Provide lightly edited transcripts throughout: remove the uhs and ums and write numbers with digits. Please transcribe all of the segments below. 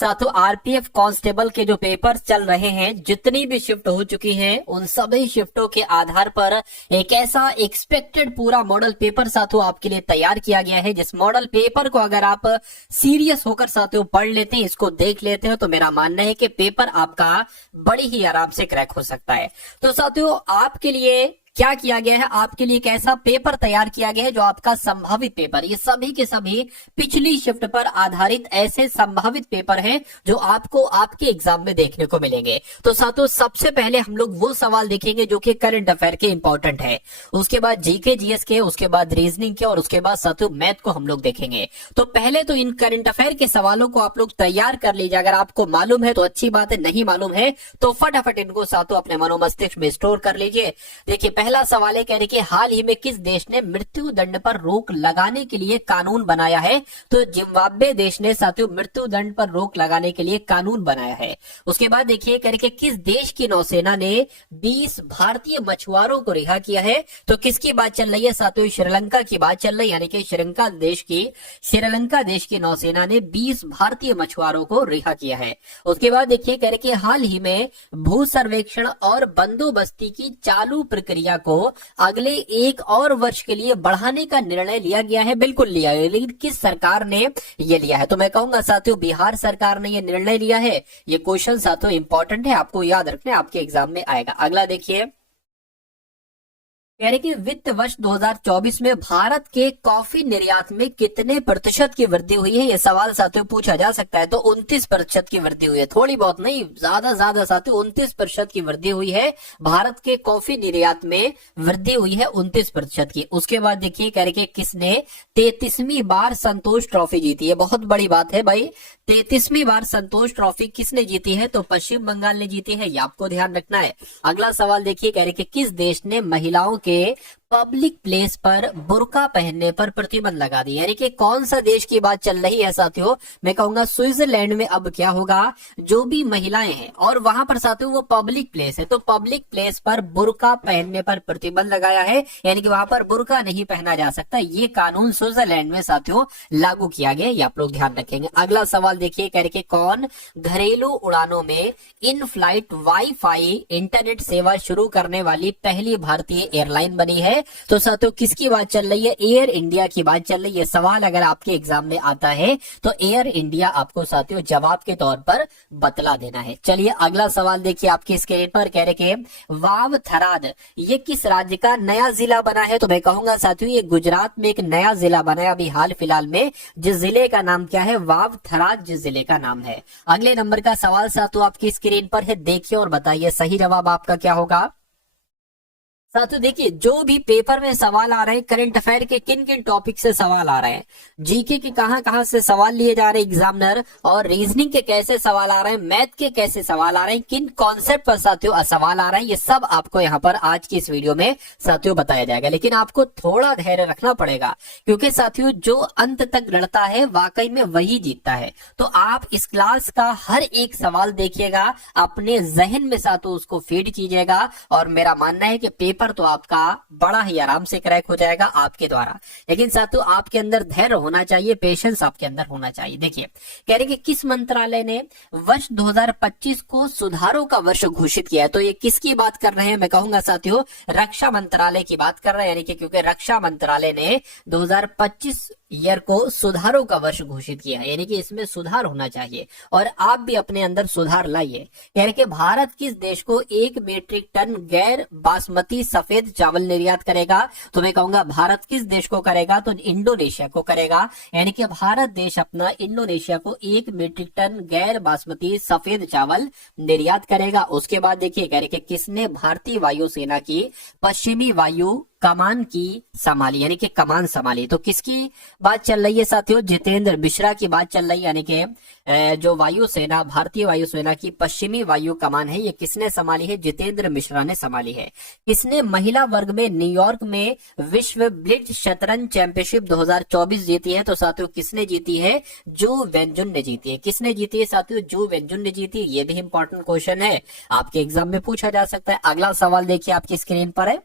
साथियों RPF constable के जो पेपर चल रहे हैं, जितनी भी शिफ्ट हो चुकी हैं, उन सभी शिफ्टों के आधार पर एक ऐसा एक्सपेक्टेड पूरा मॉडल पेपर साथियों आपके लिए तैयार किया गया है। जिस मॉडल पेपर को अगर आप सीरियस होकर साथियों पढ़ लेते हैं, इसको देख लेते हैं, तो मेरा मानना है कि पेपर आपका बड़ी ही आराम से क्रैक हो सकता है। तो साथियों आपके लिए क्या किया गया है, आपके लिए एक ऐसा पेपर तैयार किया गया है जो आपका संभावित पेपर, ये सभी के सभी पिछली शिफ्ट पर आधारित ऐसे संभावित पेपर हैं जो आपको आपके एग्जाम में देखने को मिलेंगे। तो साथियों सबसे पहले हम लोग वो सवाल देखेंगे जो कि करंट अफेयर के इंपॉर्टेंट है, उसके बाद जीके जीएस के, उसके बाद रीजनिंग के, और उसके बाद साथियों मैथ को हम लोग देखेंगे। तो पहले तो इन करंट अफेयर के सवालों को आप लोग तैयार कर लीजिए। अगर आपको मालूम है तो अच्छी बात है, नहीं मालूम है तो फटाफट इनको साथियों अपने मनोमस्तिष्क में स्टोर कर लीजिए। देखिए पहला सवाल है, कह रहे कि हाल ही में किस देश ने मृत्यु दंड पर रोक लगाने के लिए कानून बनाया है। तो जिम्बाब्वे देश ने साथियों मृत्यु दंड पर रोक लगाने के लिए कानून बनाया है। उसके बाद देखिए कह रहे कि किस देश की नौसेना ने 20 भारतीय मछुआरों को रिहा किया है। तो किसकी बात चल रही है साथियों, श्रीलंका की बात चल रही है, यानी कि श्रीलंका देश की नौसेना ने 20 भारतीय मछुआरों को रिहा किया है। उसके बाद देखिए कह रहे कि हाल ही में भू सर्वेक्षण और बंदोबस्ती की चालू प्रक्रिया को अगले 1 और वर्ष के लिए बढ़ाने का निर्णय लिया गया है। बिल्कुल लिया है, लेकिन किस सरकार ने ये लिया है? तो मैं कहूंगा साथियों बिहार सरकार ने ये निर्णय लिया है। ये क्वेश्चन साथियों इंपॉर्टेंट है, आपको याद रखना है, आपके एग्जाम में आएगा। अगला देखिए कह रहे कि वित्त वर्ष 2024 में भारत के कॉफी निर्यात में कितने प्रतिशत की वृद्धि हुई है। यह सवाल साथियों पूछा जा सकता है। तो 29% की वृद्धि हुई है, थोड़ी बहुत नहीं, ज्यादा साथियों 29% की वृद्धि हुई है। भारत के कॉफी निर्यात में वृद्धि हुई है 29% की। उसके बाद देखिए कह रहे कि किसने 33वीं बार संतोष ट्रॉफी जीती है। बहुत बड़ी बात है भाई, 33वीं बार संतोष ट्रॉफी किसने जीती है? तो पश्चिम बंगाल ने जीती है, ये आपको ध्यान रखना है। अगला सवाल देखिए कह रहे कि किस देश ने महिलाओं के पब्लिक प्लेस पर बुर्का पहनने पर प्रतिबंध लगा दी, यानी कि कौन सा देश की बात चल रही है साथियों? मैं कहूंगा स्विट्जरलैंड में अब क्या होगा, जो भी महिलाएं हैं और वहां पर साथियों वो पब्लिक प्लेस है, तो पब्लिक प्लेस पर बुर्का पहनने पर प्रतिबंध लगाया है, यानी कि वहां पर बुर्का नहीं पहना जा सकता। ये कानून स्विट्जरलैंड में साथियों लागू किया गया, ये आप लोग ध्यान रखेंगे। अगला सवाल देखिए कह रहे कि कौन घरेलू उड़ानों में इन फ्लाइट वाईफाई इंटरनेट सेवा शुरू करने वाली पहली भारतीय एयरलाइन बनी है? तो साथियों किसकी बात चल रही है? एयर इंडिया की बात चल रही है। सवाल अगर आपके एग्जाम में आता है तो एयर इंडिया आपको साथियों जवाब के तौर पर बतला देना है। चलिए अगला सवाल देखिए आपके स्क्रीन पर, कह रहे कि वाव थराद ये किस राज्य का नया जिला बना है? तो मैं कहूंगा साथियों ये गुजरात में एक नया जिला बना है अभी हाल फिलहाल में, जिस जिले का नाम क्या है? वाव थराद जिस जिले का नाम है। अगले नंबर का सवाल साथियों आपकी स्क्रीन पर है, देखिए और बताइए सही जवाब आपका क्या होगा। साथियों देखिए जो भी पेपर में सवाल आ रहे हैं, करंट अफेयर के किन किन टॉपिक से सवाल आ रहे हैं, जीके के कहां से सवाल लिए जा रहे हैं एग्जामिनर, और रीजनिंग के कैसे सवाल आ रहे हैं, मैथ के कैसे सवाल आ रहे हैं, किन कॉन्सेप्ट पर साथियों सवाल आ रहे हैं, ये सब आपको यहाँ पर आज की इस वीडियो में साथियों बताया जाएगा। लेकिन आपको थोड़ा धैर्य रखना पड़ेगा, क्योंकि साथियों जो अंत तक लड़ता है वाकई में वही जीतता है। तो आप इस क्लास का हर एक सवाल देखिएगा, अपने जहन में साथियों उसको फीड कीजिएगा, और मेरा मानना है कि पेपर तो आपका बड़ा ही आराम से क्रैक हो जाएगा आपके द्वारा। लेकिन साथियों आपके अंदर धैर्य होना चाहिए, पेशेंस आपके अंदर होना चाहिए। देखिए कह रहे कि किस मंत्रालय ने वर्ष 2025 को सुधारों का वर्ष घोषित किया है? तो ये किसकी बात कर रहे हैं? मैं कहूंगा साथियों रक्षा मंत्रालय की बात कर रहे हैं, यानी कि क्योंकि रक्षा मंत्रालय ने 2025 ईयर को सुधारों का वर्ष घोषित किया है, यानी कि इसमें सुधार होना चाहिए, और आप भी अपने अंदर सुधार लाइए। कह रहे कि भारत किस देश को 1 मीट्रिक टन गैर बासमती सफेद चावल निर्यात करेगा? तो मैं कहूंगा भारत किस देश को करेगा? तो इंडोनेशिया को करेगा, यानी कि भारत देश अपना इंडोनेशिया को 1 मीट्रिक टन गैर बासमती सफेद चावल निर्यात करेगा। उसके बाद देखिए कह रहे कि किसने भारतीय वायुसेना की पश्चिमी वायु कमान की संभाली, यानी कि कमान संभाली? तो किसकी बात चल रही है साथियों? जितेंद्र मिश्रा की बात चल रही है, यानी कि जो वायुसेना, भारतीय वायुसेना की पश्चिमी वायु कमान है, ये किसने संभाली है? जितेंद्र मिश्रा ने संभाली है। किसने महिला वर्ग में न्यूयॉर्क में विश्व ब्लिट्ज शतरंज चैंपियनशिप 2024 जीती है? तो साथियों किसने जीती है? जू वेंजुन ने जीती है। किसने जीती है साथियों? जू वेंजुन ने जीती है। ये भी इंपॉर्टेंट क्वेश्चन है, आपके एग्जाम में पूछा जा सकता है। अगला सवाल देखिए आपकी स्क्रीन पर है,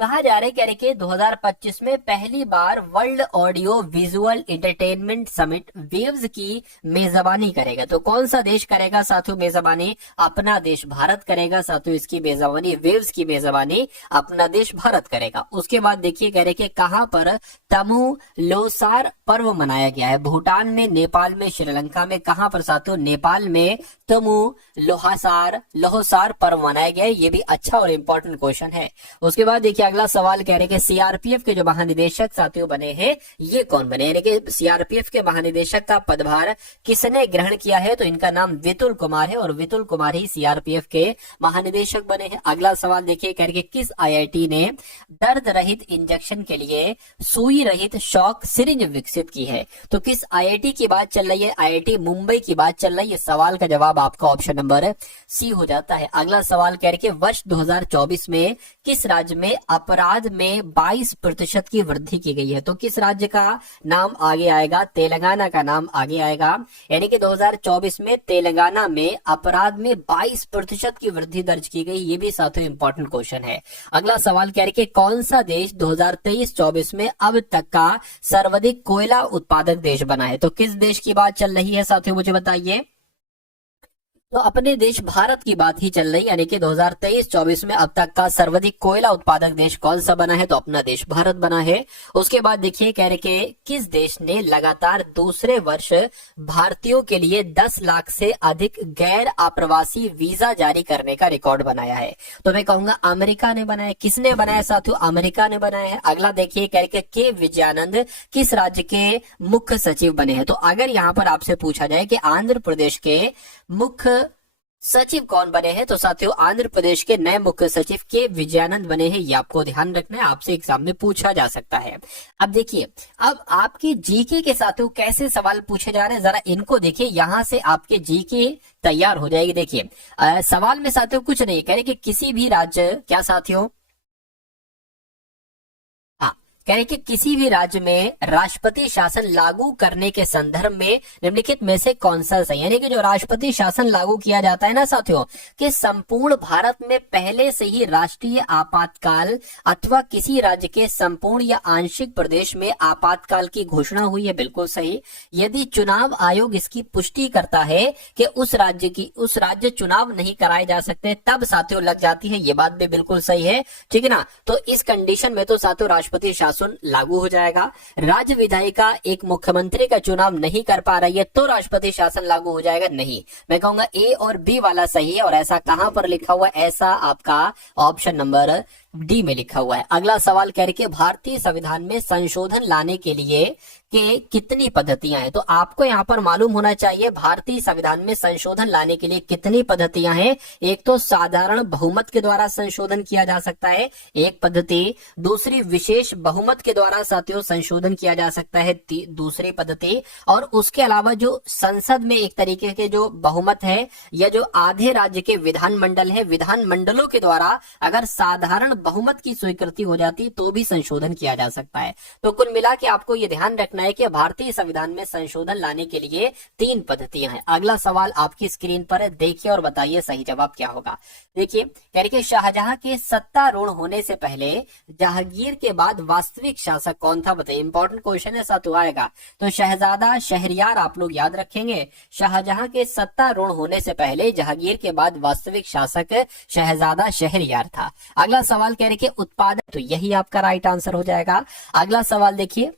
कहा जा रहा है कह रहे कि 2025 में पहली बार world audio visual entertainment summit waves की मेजबानी करेगा। तो कौन सा देश करेगा साथियों मेजबानी? अपना देश भारत करेगा साथियों इसकी मेजबानी, वेव्स की मेजबानी अपना देश भारत करेगा। उसके बाद देखिए कह रहे कि कहां पर तमु लोसार पर्व मनाया गया है? भूटान में, नेपाल में, श्रीलंका में। कहां पर साथियों? नेपाल में तमु लोहासार पर्व मनाया गया है। ये भी अच्छा और इंपॉर्टेंट क्वेश्चन है। उसके बाद देखिए अगला सवाल कह रहे कि सीआरपीएफ के जो महानिदेशक साथियों बने हैं ये कौन बने? यानी कि सीआरपीएफ के महानिदेशक का पदभार किसने ग्रहण किया है? तो इनका नाम वितुल कुमार है और वितुल कुमार ही सीआरपीएफ के महानिदेशक बने हैं। अगला सवाल देखिए कह रहे कि किस आईआईटी ने दर्द रहित इंजेक्शन के लिए सुई रहित शॉक सिरिंज विकसित की है? तो किस आईआईटी की बात चल रही है? आईआईटी मुंबई की बात चल रही है। सवाल का जवाब आपका ऑप्शन नंबर सी हो जाता है। अगला सवाल कह रहे कि वर्ष 2024 में किस राज्य में अपराध में 22% की वृद्धि की गई है? तो किस राज्य का नाम आगे आएगा? तेलंगाना का नाम आगे आएगा। यानी कि 2024 में तेलंगाना में अपराध में 22% की वृद्धि दर्ज की गई। ये भी साथियों इंपॉर्टेंट क्वेश्चन है। अगला सवाल कह रहे कि कौन सा देश 2023-24 में अब तक का सर्वाधिक कोयला उत्पादक देश बना है? तो किस देश की बात चल रही है साथियों मुझे बताइए। तो अपने देश भारत की बात ही चल रही है। यानी कि 2023-24 में अब तक का सर्वाधिक कोयला उत्पादक देश कौन सा बना है? तो अपना देश भारत बना है। उसके बाद देखिए कह रहे कि किस देश ने लगातार दूसरे वर्ष भारतीयों के लिए 10 लाख से अधिक गैर आप्रवासी वीजा जारी करने का रिकॉर्ड बनाया है? तो मैं कहूंगा अमेरिका ने बनाया। किसने बनाया साथियों? अमेरिका ने बनाया है। अगला देखिए कह रहे के विजयानंद किस राज्य के मुख्य सचिव बने हैं? तो अगर यहाँ पर आपसे पूछा जाए कि आंध्र प्रदेश के मुख्य सचिव कौन बने हैं? तो साथियों आंध्र प्रदेश के नए मुख्य सचिव के विजयानंद बने हैं। ये आपको ध्यान रखना है, आपसे एग्जाम में पूछा जा सकता है। अब देखिए अब आपके जीके के साथियों कैसे सवाल पूछे जा रहे हैं जरा इनको देखिए। यहां से आपके जीके तैयार हो जाएगी। देखिए सवाल में साथियों कुछ नहीं कह रहे कि किसी भी राज्य, क्या साथियों, कह रहे कि किसी भी राज्य में राष्ट्रपति शासन लागू करने के संदर्भ में निम्नलिखित में से कौन सा सही? यानी कि जो राष्ट्रपति शासन लागू किया जाता है ना साथियों, कि संपूर्ण भारत में पहले से ही राष्ट्रीय आपातकाल अथवा किसी राज्य के संपूर्ण या आंशिक प्रदेश में आपातकाल की घोषणा हुई है, बिल्कुल सही। यदि चुनाव आयोग इसकी पुष्टि करता है कि उस राज्य चुनाव नहीं कराए जा सकते, तब साथियों लग जाती है, ये बात भी बिल्कुल सही है, ठीक है ना। तो इस कंडीशन में तो साथियों राष्ट्रपति शासन लागू हो जाएगा। राज्य विधायिका एक मुख्यमंत्री का चुनाव नहीं कर पा रही है तो राष्ट्रपति शासन लागू हो जाएगा? नहीं, मैं कहूंगा ए और बी वाला सही है। और ऐसा कहां पर लिखा हुआ है? ऐसा आपका ऑप्शन नंबर डी में लिखा हुआ है। अगला सवाल कह रहे कि भारतीय संविधान में संशोधन लाने के लिए के कितनी पद्धतियां हैं? तो आपको यहाँ पर मालूम होना चाहिए भारतीय संविधान में संशोधन लाने के लिए कितनी पद्धतियां हैं। एक तो साधारण बहुमत के द्वारा संशोधन किया जा सकता है, एक पद्धति। दूसरी विशेष बहुमत के द्वारा साथियों संशोधन किया जा सकता है, दूसरी पद्धति। और उसके अलावा जो संसद में एक तरीके के जो बहुमत है या जो आधे राज्य के विधानमंडल है, विधानमंडलों के द्वारा अगर साधारण बहुमत की स्वीकृति हो जाती तो भी संशोधन किया जा सकता है। तो कुल मिला के आपको ये ध्यान रखना है कि भारतीय संविधान में संशोधन लाने के लिए 3 पद्धतियां हैं। अगला सवाल आपकी स्क्रीन पर है, देखिए और बताइए सही जवाब क्या होगा। देखिए कह रहे कि शाहजहां के सत्तारूढ़ होने से पहले जहांगीर के बाद वास्तविक शासक कौन था? बताइए, इंपॉर्टेंट क्वेश्चन है साथियों आएगा। तो शहजादा शहरयार आप लोग याद रखेंगे। शाहजहां के सत्तारूढ़ होने से पहले जहांगीर के बाद वास्तविक शासक शहजादा शहरयार था। अगला सवाल कह रहे कि उत्पादन, तो यही आपका राइट आंसर हो जाएगा। अगला सवाल देखिए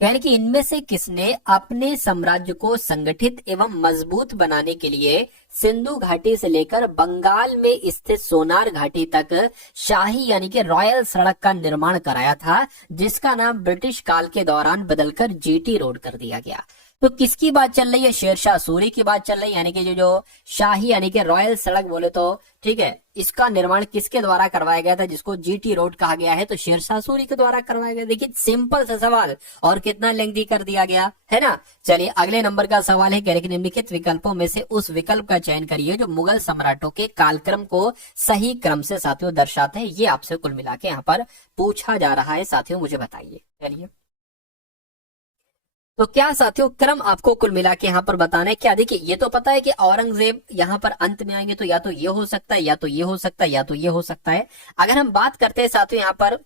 कह रहे कि इनमें से किसने अपने साम्राज्य को संगठित एवं मजबूत बनाने के लिए सिंधु घाटी से लेकर बंगाल में स्थित सोनार घाटी तक शाही यानी कि रॉयल सड़क का निर्माण कराया था, जिसका नाम ब्रिटिश काल के दौरान बदलकर जीटी रोड कर दिया गया? तो किसकी बात चल रही है? शेरशाह सूरी की बात चल रही है। यानी कि जो शाही यानी कि रॉयल सड़क बोले तो ठीक है, इसका निर्माण किसके द्वारा करवाया गया था जिसको जीटी रोड कहा गया है? तो शेरशाह सूरी के द्वारा करवाया गया। देखिए सिंपल सा सवाल और कितना लेंथी कर दिया गया है ना। चलिए अगले नंबर का सवाल है, कह रहे कि निम्नलिखित विकल्पों में से उस विकल्प का चयन करिए जो मुगल सम्राटों के कालक्रम को सही क्रम से साथियों दर्शाते हैं। ये आपसे कुल मिला के यहाँ पर पूछा जा रहा है साथियों, मुझे बताइए। चलिए तो क्या साथियों क्रम आपको कुल मिला के यहाँ पर बताना है क्या? देखिए ये तो पता है कि औरंगजेब यहाँ पर अंत में आएंगे, तो या तो ये हो सकता है, या तो ये हो सकता है, या तो ये हो सकता है। अगर हम बात करते हैं साथियों यहाँ पर,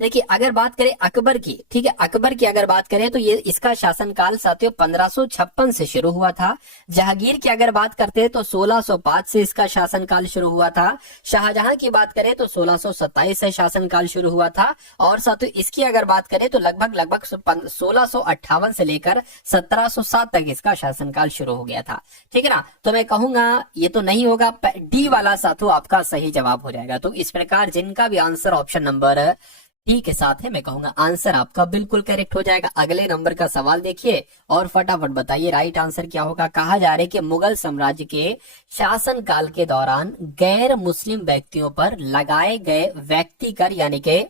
देखिए अगर बात करें अकबर की, ठीक है, अकबर की अगर बात करें तो ये इसका शासनकाल साथियों 1556 से शुरू हुआ था। जहांगीर की अगर बात करते हैं तो 1605 से इसका शासनकाल शुरू हुआ था। शाहजहां की बात करें तो 1627 से शासनकाल शुरू हुआ था। और साथियों इसकी अगर बात करें तो लगभग 1658 से लेकर 1707 तक इसका शासनकाल शुरू हो गया था। ठीक है ना, तो मैं कहूंगा ये तो नहीं होगा, डी वाला साथियों आपका सही जवाब हो जाएगा। तो इस प्रकार जिनका भी आंसर ऑप्शन नंबर टी के साथ है, मैं कहूंगा आंसर आपका बिल्कुल करेक्ट हो जाएगा। अगले नंबर का सवाल देखिए और फटाफट बताइए राइट आंसर क्या होगा। कहा जा रहा है कि मुगल साम्राज्य के शासनकाल के दौरान गैर मुस्लिम व्यक्तियों पर लगाए गए व्यक्ति कर यानी कि,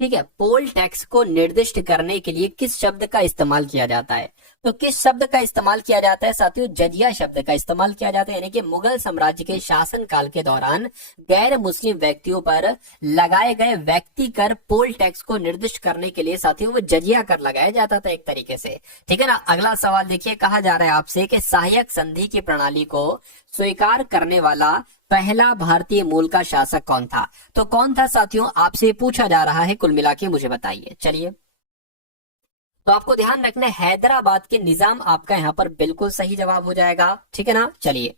ठीक है, पोल टैक्स को निर्दिष्ट करने के लिए किस शब्द का इस्तेमाल किया जाता है? तो किस शब्द का इस्तेमाल किया जाता है साथियों? जजिया शब्द का इस्तेमाल किया जाता है। यानी कि मुगल साम्राज्य के शासन काल के दौरान गैर मुस्लिम व्यक्तियों पर लगाए गए व्यक्ति कर पोल टैक्स को निर्दिष्ट करने के लिए साथियों वो जजिया कर लगाया जाता था एक तरीके से। ठीक है ना। अगला सवाल देखिए, कहा जा रहा है आपसे कि सहायक संधि की प्रणाली को स्वीकार करने वाला पहला भारतीय मूल का शासक कौन था? तो कौन था साथियों, आपसे पूछा जा रहा है, कुल मिला के मुझे बताइए। चलिए, तो आपको ध्यान रखना है हैदराबाद के निजाम आपका यहाँ पर बिल्कुल सही जवाब हो जाएगा। ठीक है ना। चलिए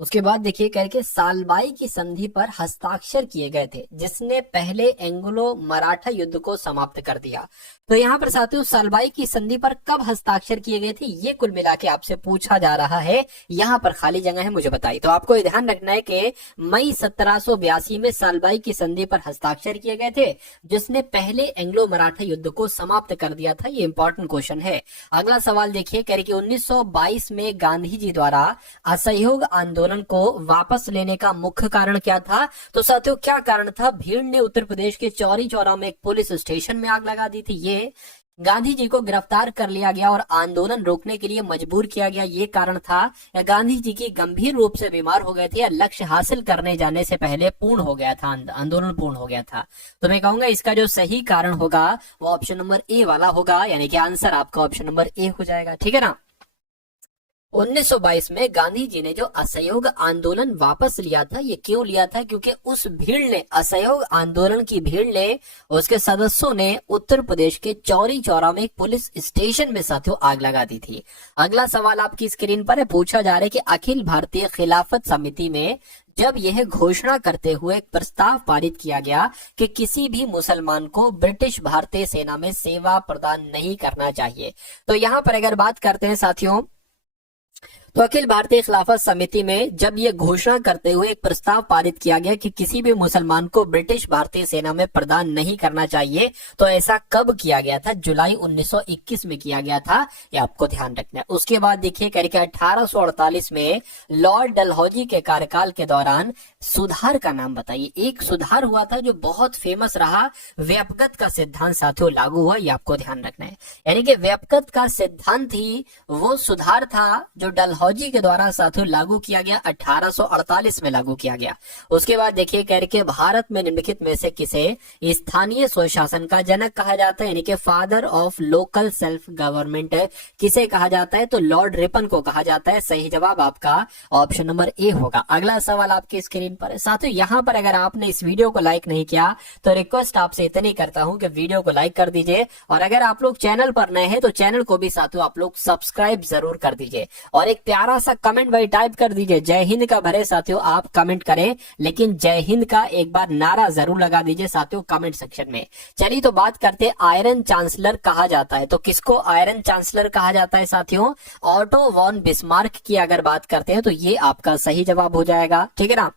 उसके बाद देखिए करके सालबाई की संधि पर हस्ताक्षर किए गए थे जिसने पहले एंग्लो मराठा युद्ध को समाप्त कर दिया। तो यहाँ पर साथियों सालबाई की संधि पर कब हस्ताक्षर किए गए थे ये कुल मिला के आपसे पूछा जा रहा है। यहाँ पर खाली जगह है, मुझे बताइए। तो आपको ध्यान रखना है कि मई 1782 में सालबाई की संधि पर हस्ताक्षर किए गए थे जिसने पहले एंग्लो मराठा युद्ध को समाप्त कर दिया था। ये इंपॉर्टेंट क्वेश्चन है। अगला सवाल देखिए कह रहे कि 1922 में गांधी जी द्वारा असहयोग आंदोलन को वापस लेने का मुख्य कारण क्या था? तो साथियों क्या कारण था? भीड़ ने उत्तर प्रदेश के चौरी चौरा में एक पुलिस स्टेशन में आग लगा दी थी। ये गांधी जी को गिरफ्तार कर लिया गया और आंदोलन रोकने के लिए मजबूर किया गया, ये कारण था। गांधी जी की गंभीर रूप से बीमार हो गए थे या लक्ष्य हासिल करने जाने से पहले पूर्ण हो गया था, आंदोलन पूर्ण हो गया था। तो मैं कहूंगा इसका जो सही कारण होगा वो ऑप्शन नंबर ए वाला होगा, यानी कि आंसर आपका ऑप्शन नंबर ए हो जाएगा। ठीक है ना। 1922 में गांधी जी ने जो असहयोग आंदोलन वापस लिया था, ये क्यों लिया था? क्योंकि उस भीड़ ने, असहयोग आंदोलन की भीड़ ने, उसके सदस्यों ने उत्तर प्रदेश के चौरी चौरा में एक पुलिस स्टेशन में साथियों आग लगा दी थी। अगला सवाल आपकी स्क्रीन पर है, पूछा जा रहा है कि अखिल भारतीय खिलाफत समिति में जब यह घोषणा करते हुए एक प्रस्ताव पारित किया गया कि किसी भी मुसलमान को ब्रिटिश भारतीय सेना में सेवा प्रदान नहीं करना चाहिए, तो यहाँ पर अगर बात करते हैं साथियों, तो अखिल भारतीय खिलाफत समिति में जब ये घोषणा करते हुए एक प्रस्ताव पारित किया गया कि किसी भी मुसलमान को ब्रिटिश भारतीय सेना में प्रदान नहीं करना चाहिए, तो ऐसा कब किया गया था? जुलाई 1921 में किया गया था, ये आपको ध्यान रखना है। उसके बाद देखिए करके 1848 में लॉर्ड डलहौजी के कार्यकाल के दौरान सुधार का नाम बताइए। एक सुधार हुआ था जो बहुत फेमस रहा, व्यापकत का सिद्धांत साथियों लागू हुआ, ये आपको ध्यान रखना है। यानी कि व्यापकत का सिद्धांत ही वो सुधार था जो डलहौजी के द्वारा साथियों लागू किया गया, 1848 में लागू किया गया। उसके बाद देखिए कह रहे भारत में निम्नलिखित में से किसे स्थानीय स्वशासन का जनक कहा जाता है, यानी कि father of local self government किसे कहा जाता है? तो लॉर्ड रिपन को कहा जाता है। सही जवाब आपका ऑप्शन नंबर ए होगा। अगला सवाल आपकी स्क्रीन पर है। साथियों यहाँ पर अगर आपने इस वीडियो को लाइक नहीं किया तो रिक्वेस्ट आपसे इतनी करता हूं कि वीडियो को लाइक कर दीजिए, और अगर आप लोग चैनल पर नए हैं तो चैनल को भी साथियों आप लोग सब्सक्राइब जरूर कर दीजिए, और एक प्यारा सा कमेंट भाई टाइप कर दीजिए। जय हिंद का भरे साथियों आप कमेंट करें, लेकिन जय हिंद का एक बार नारा जरूर लगा दीजिए साथियों कमेंट सेक्शन में। चलिए तो बात करते हैं आयरन चांसलर कहा जाता है, तो किसको आयरन चांसलर कहा जाता है साथियों? ऑटो वॉन बिस्मार्क की अगर बात करते हैं तो ये आपका सही जवाब हो जाएगा। ठीक है ना।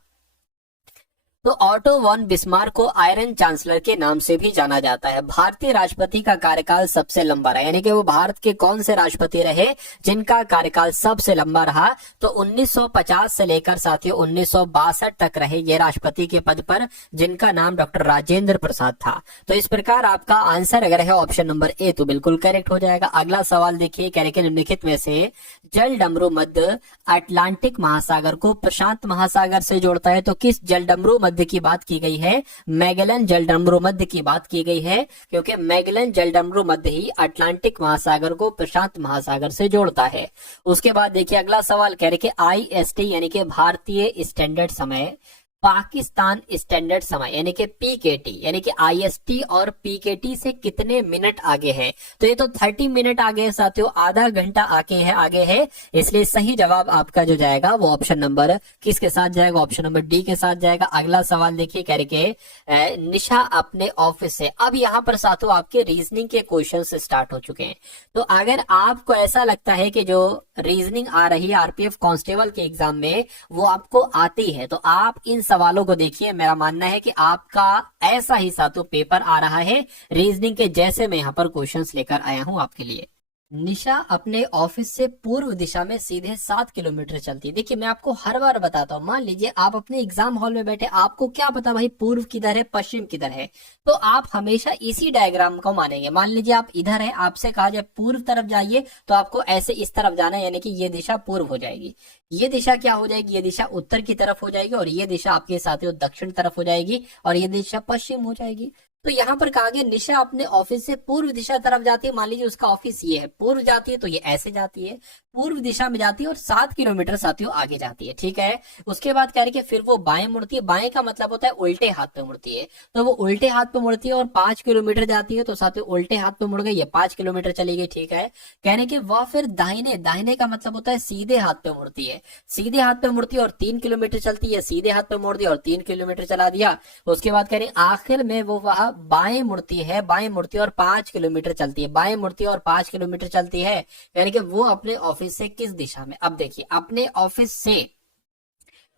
तो ऑटो वॉन बिस्मार्क को आयरन चांसलर के नाम से भी जाना जाता है। भारतीय राष्ट्रपति का कार्यकाल सबसे लंबा रहा, यानी कि वो भारत के कौन से राष्ट्रपति रहे जिनका कार्यकाल सबसे लंबा रहा? तो 1950 से लेकर साथियों 1962 तक रहे ये राष्ट्रपति के पद पर, जिनका नाम डॉक्टर राजेंद्र प्रसाद था। तो इस प्रकार आपका आंसर अगर है ऑप्शन नंबर ए तो बिल्कुल करेक्ट हो जाएगा। अगला सवाल देखिए कह रहे कि निम्नलिखित में से जल डमरू मध्य अटलांटिक महासागर को प्रशांत महासागर से जोड़ता है, तो किस जल डमरू मध्य की बात की गई है, मैगेलन जलडमरू मध्य की बात की गई है, क्योंकि मैगेलन जलडमरू मध्य ही अटलांटिक महासागर को प्रशांत महासागर से जोड़ता है। उसके बाद देखिए अगला सवाल कह रहे कि IST यानी कि भारतीय स्टैंडर्ड समय, पाकिस्तान स्टैंडर्ड समय यानी कि PKT यानी कि IST और PKT से कितने मिनट आगे है? तो ये तो 30 मिनट आगे है साथियों, आधा घंटा आगे है। इसलिए सही जवाब आपका जो जाएगा वो ऑप्शन नंबर किसके साथ जाएगा? ऑप्शन नंबर डी के साथ जाएगा। अगला सवाल देखिए कह रहे निशा अपने ऑफिस से। अब यहाँ पर साथियों आपके रीजनिंग के क्वेश्चन स्टार्ट हो चुके हैं। तो अगर आपको ऐसा लगता है कि जो रीजनिंग आ रही है RPF कांस्टेबल के एग्जाम में वो आपको आती है, तो आप इन सवालों को देखिए। मेरा मानना है कि आपका ऐसा ही साथियों पेपर आ रहा है रीजनिंग के, जैसे मैं यहाँ पर क्वेश्चंस लेकर आया हूं आपके लिए। निशा अपने ऑफिस से पूर्व दिशा में सीधे 7 किलोमीटर चलती है। देखिए मैं आपको हर बार बताता हूँ, मान लीजिए आप अपने एग्जाम हॉल में बैठे, आपको क्या पता भाई पूर्व किधर है पश्चिम किधर है, तो आप हमेशा इसी डायग्राम को मानेंगे। मान लीजिए आप इधर है, आपसे कहा जाए पूर्व तरफ जाइए, तो आपको ऐसे इस तरफ जाना है, यानी कि ये दिशा पूर्व हो जाएगी। ये दिशा क्या हो जाएगी? ये दिशा उत्तर की तरफ हो जाएगी, और ये दिशा आपके साथियों दक्षिण तरफ हो जाएगी, और ये दिशा पश्चिम हो जाएगी। तो यहाँ पर कहा गया निशा अपने ऑफिस से पूर्व दिशा तरफ जाती है। मान लीजिए उसका ऑफिस ये है, पूर्व जाती है तो ये ऐसे जाती है, पूर्व दिशा में जाती है और 7 किलोमीटर साथियों आगे जाती है। ठीक है, उसके बाद कह रहे कि फिर वो बाएं मुड़ती है। बाएं का मतलब होता है उल्टे हाथ पे मुड़ती है, तो वो उल्टे हाथ पे मुड़ती है और 5 किलोमीटर जाती है। तो साथियों उल्टे हाथ पे मुड़ गई, ये 5 किलोमीटर चली गई। ठीक है, कहने कि वह फिर दाहिने, दाहिने का मतलब होता है सीधे हाथ पे मुड़ती है, सीधे हाथ पे मुड़ती है और 3 किलोमीटर चलती है। सीधे हाथ पे मुड़ दिया और 3 किलोमीटर चला दिया। उसके बाद कह रहे आखिर में वो वह बाएं मुड़ती है, बाएं मुड़ती है और 5 किलोमीटर चलती है, बाएं मुड़ती है और 5 किलोमीटर चलती है। यानी कि वो अपने ऑफिस से किस दिशा में? अब देखिए अपने ऑफिस से,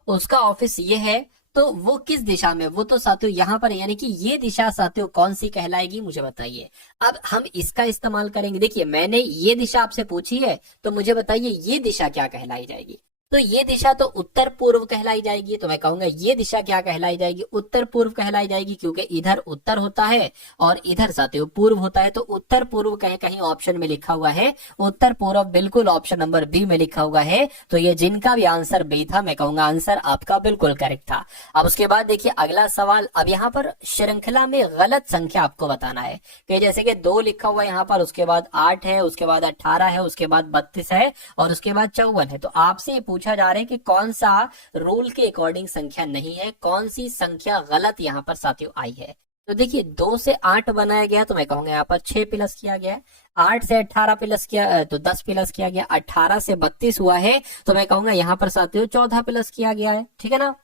उसका ऑफिस ये है, तो वो किस दिशा में? वो तो साथियों यहाँ पर, यानी कि ये दिशा साथियों कौन सी कहलाएगी मुझे बताइए। अब हम इसका इस्तेमाल करेंगे। देखिए मैंने ये दिशा आपसे पूछी है, तो मुझे बताइए ये दिशा क्या कहलाई जाएगी? तो ये दिशा तो उत्तर पूर्व कहलाई जाएगी। तो मैं कहूंगा ये दिशा क्या कहलाई जाएगी? उत्तर पूर्व कहलाई जाएगी, क्योंकि इधर उत्तर होता है और इधर साथियों पूर्व होता है। तो उत्तर पूर्व कहीं कहीं ऑप्शन में लिखा हुआ है, उत्तर पूर्व बिल्कुल ऑप्शन नंबर बी में लिखा हुआ है। तो ये जिनका भी आंसर बी था, मैं कहूंगा आंसर आपका बिल्कुल करेक्ट था। अब उसके बाद देखिए अगला सवाल। अब यहाँ पर श्रृंखला में गलत संख्या आपको बताना है, कि जैसे कि 2 लिखा हुआ है यहाँ पर, उसके बाद 8 है, उसके बाद 18 है, उसके बाद 32 है और उसके बाद 54 है। तो आपसे पूछा जा रहा है कि कौन सा रूल के अकॉर्डिंग संख्या नहीं है, कौन सी संख्या गलत यहाँ पर साथियों आई है। तो देखिए 2 से 8 बनाया गया, तो मैं कहूंगा यहाँ पर 6 प्लस किया गया है। 8 से 18 प्लस किया तो 10 प्लस किया गया। 18 से 32 हुआ है, तो मैं कहूंगा यहाँ पर साथियों 14 प्लस किया गया है। ठीक है ना।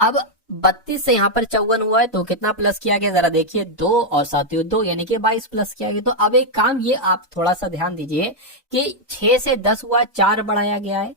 अब 32 से यहाँ पर 54 हुआ है, तो कितना प्लस किया गया जरा देखिए, 2 और साथियों 2 यानी कि 22 प्लस किया गया। तो अब एक काम ये आप थोड़ा सा ध्यान दीजिए कि 6 से 10 हुआ, 4 बढ़ाया गया है।